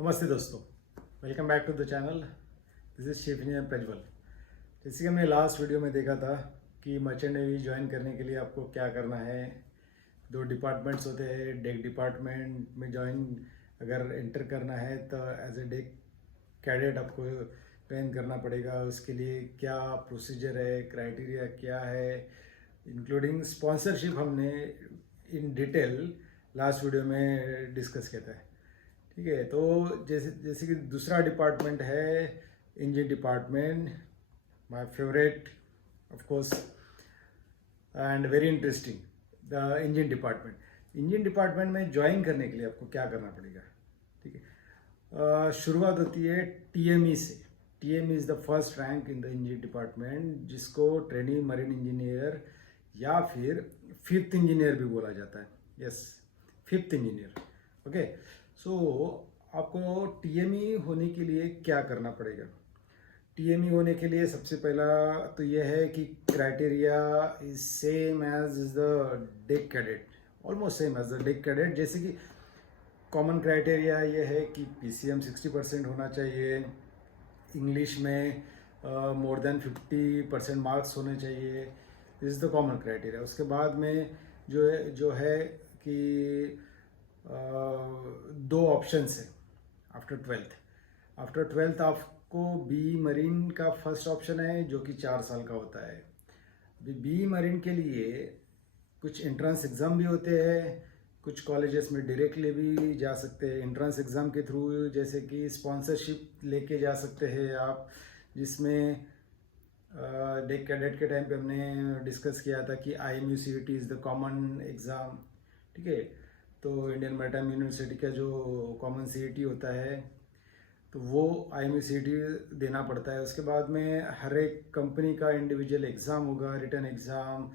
नमस्ते दोस्तों, welcome back to the channel. This is chief engineer Prajwal. जैसे कि हमने लास्ट वीडियो में देखा था कि मर्चेंट नेवी ज्वाइन करने के लिए आपको क्या करना है। दो डिपार्टमेंट्स होते हैं। डेक डिपार्टमेंट में ज्वाइन अगर एंटर करना है तो एज ए डेक कैडेट आपको ज्वाइन करना पड़ेगा। उसके लिए क्या प्रोसीजर है, क्राइटेरिया क्या है, इंक्लूडिंग स्पॉन्सरशिप हमने इन डिटेल लास्ट वीडियो में डिस्कस किया था। ठीक है, तो जैसे जैसे कि दूसरा डिपार्टमेंट है engine department, my favourite of course and very interesting, the engine department. Engine department में ज्वाइन करने के लिए आपको क्या करना पड़ेगा। ठीक है, शुरुआत होती है टीएमई से। TME is the first rank in the engine department, जिसको ट्रेनी मरीन इंजीनियर या फिर फिफ्थ इंजीनियर भी बोला जाता है। Yes, fifth engineer. Okay, so आपको टीएमई होने के लिए क्या करना पड़ेगा। टीएमई होने के लिए सबसे पहला तो यह है कि criteria is same as is the deck cadet, almost same as the deck cadet. जैसे कि कॉमन क्राइटेरिया यह है कि पीसीएम 60% होना चाहिए, इंग्लिश में मोर देन 50% मार्क्स होने चाहिए। This is the common criteria. उसके बाद में जो है कि दो ऑप्शंस है आफ्टर ट्वेल्थ। आफ्टर ट्वेल्थ आपको बी मरीन का फर्स्ट ऑप्शन है जो कि 4 साल का होता है। अभी बी मरीन के लिए कुछ एंट्रेंस एग्ज़ाम भी होते हैं, कुछ कॉलेजेस में डायरेक्टली भी जा सकते हैं एंट्रेंस एग्ज़ाम के थ्रू। जैसे कि स्पॉन्सरशिप लेके जा सकते हैं आप, जिसमें डेक कैडेट के टाइम पे हमने डिस्कस किया था कि IMUCET is the common exam. ठीक है, तो इंडियन मैरीटाइम यूनिवर्सिटी का जो कॉमन CET होता है तो वो IMUCET देना पड़ता है। उसके बाद में हर एक कंपनी का इंडिविजुअल एग्ज़ाम होगा, written exam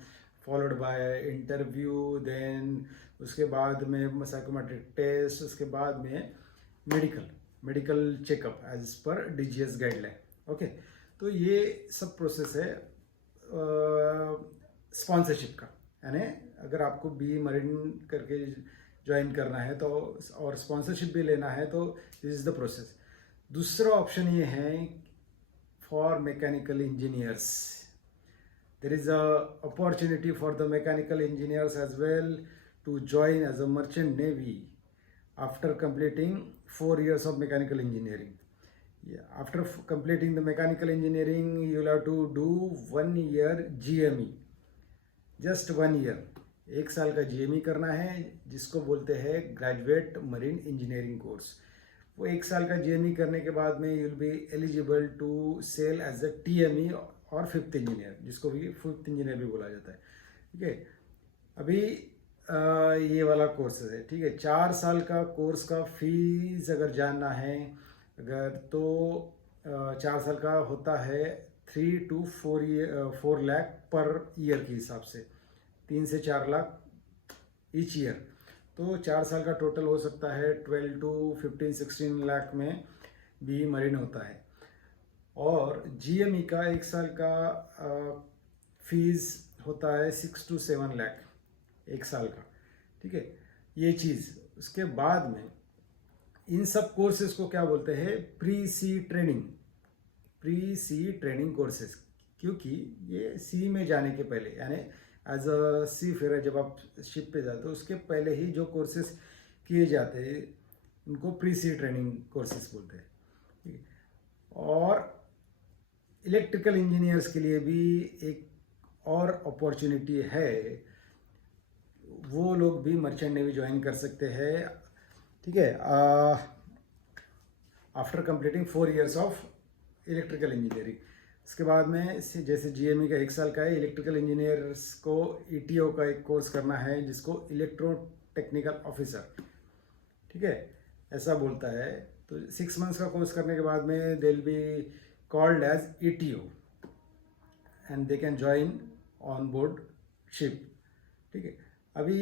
followed by interview, then उसके बाद में साइकोमेट्रिक टेस्ट, उसके बाद में medical checkup as per DGS guideline. Okay, तो ये सब प्रोसेस है स्पॉन्सरशिप का। यानी अगर आपको बी मरीन करके ज्वाइन करना है तो और स्पॉन्सरशिप भी लेना है तो दिस इज़ द प्रोसेस। दूसरा ऑप्शन ये है for mechanical engineers. there is a opportunity for the mechanical engineers as well to join as a merchant navy after completing 4 years of mechanical engineering. After completing the mechanical engineering you will have to do 1 year GME, just 1 year, 1 साल का GME करना है, जिसको बोलते हैं graduate marine engineering course. वो 1 साल का GME करने के बाद में you will be eligible to sail as a TME और फिफ्थ इंजीनियर, जिसको भी फिफ्थ इंजीनियर भी बोला जाता है। ठीक है, अभी ये वाला कोर्स है। ठीक है, 4 साल का कोर्स का फीस अगर जानना है अगर तो 4 साल का होता है 3 to 4 लाख पर ईयर के हिसाब से, 3 से 4 लाख ईच ईयर। तो 4 साल का टोटल हो सकता है 12 to 15-16 लाख में बी मरीन होता है। और GME का 1 साल का फीस होता है 6 to 7 लाख 1 साल का। ठीक है, ये चीज़। उसके बाद में इन सब कोर्सेज को क्या बोलते हैं, प्री सी ट्रेनिंग कोर्सेज, क्योंकि ये सी में जाने के पहले यानी एज अ सी फेयर जब आप शिप पे जाते हो उसके पहले ही जो कोर्सेज किए जाते हैं उनको प्री सी ट्रेनिंग कोर्सेज बोलते हैं। ठीक है, और इलेक्ट्रिकल इंजीनियर्स के लिए भी एक और अपॉर्चुनिटी है, वो लोग भी मर्चेंट नेवी ज्वाइन कर सकते हैं। ठीक है, after completing 4 years of electrical engineering. इसके बाद में जैसे GME का 1 साल का है, इलेक्ट्रिकल इंजीनियर्स को ETO का एक कोर्स करना है जिसको इलेक्ट्रो टेक्निकल ऑफिसर, ठीक है, ऐसा बोलता है। तो 6 months का कोर्स करने के बाद में they will be called as ETO and they can join on board ship. ठीक है, अभी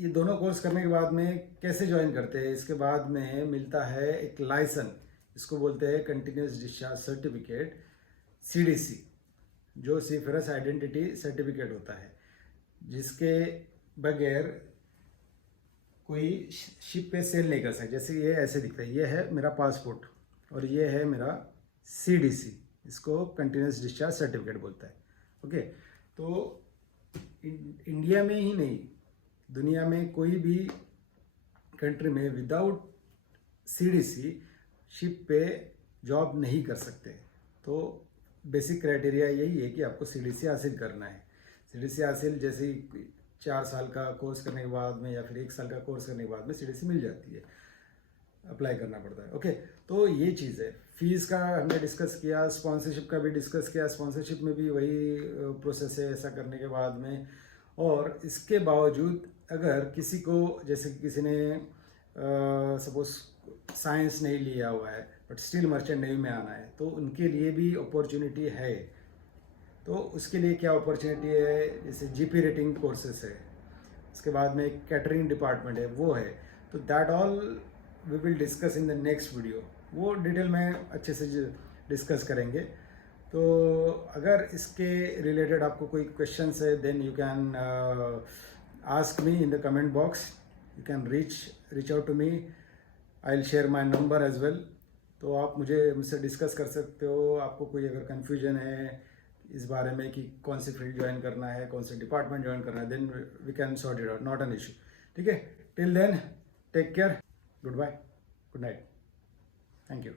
ये दोनों कोर्स करने के बाद में कैसे ज्वाइन करते हैं, इसके बाद में मिलता है एक लाइसेंस, इसको बोलते हैं कंटिन्यूस डिस्चार्ज सर्टिफिकेट, CDC, जो सीफेरस आइडेंटिटी सर्टिफिकेट होता है, जिसके बगैर कोई शिप पे सेल नहीं कर सकते। जैसे ये ऐसे दिखता है, ये है मेरा पासपोर्ट और ये है मेरा CDC, इसको कंटिन्यूस डिस्चार्ज सर्टिफिकेट बोलता है। ओके, तो इंडिया में ही नहीं, दुनिया में कोई भी कंट्री में विदाउट CDC शिप पे जॉब नहीं कर सकते। तो बेसिक क्राइटेरिया यही है कि आपको CDC हासिल करना है। CDC हासिल जैसे ही 4 साल का कोर्स करने के बाद में या फिर 1 साल का कोर्स करने के बाद में CDC मिल जाती है, अप्लाई करना पड़ता है। ओके, तो ये चीज़ है। फीस का हमने डिस्कस किया, स्पॉन्सरशिप का भी डिस्कस किया। स्पॉन्सरशिप में भी वही प्रोसेस है ऐसा करने के बाद में। और इसके बावजूद अगर किसी को, जैसे कि किसी ने सपोज साइंस नहीं लिया हुआ है बट स्टिल मर्चेंट नेवी में आना है, तो उनके लिए भी अपॉर्चुनिटी है। तो उसके लिए क्या अपॉर्चुनिटी है, जैसे GP रेटिंग कोर्सेस है, उसके बाद में कैटरिंग डिपार्टमेंट है, वो है। तो that all we will discuss in the next video, वो डिटेल में अच्छे से डिस्कस करेंगे। तो अगर इसके रिलेटेड आपको कोई क्वेश्चंस है, then you can ask me in the comment box, you can reach out to me, I will share my number as well. तो आप मुझसे डिस्कस कर सकते हो। आपको कोई अगर कन्फ्यूजन है इस बारे में कि कौन सी फील्ड ज्वाइन करना है, कौन से डिपार्टमेंट ज्वाइन करना है, then we can sort it out, not an issue. ठीक है, till then take care, goodbye, good night, thank you.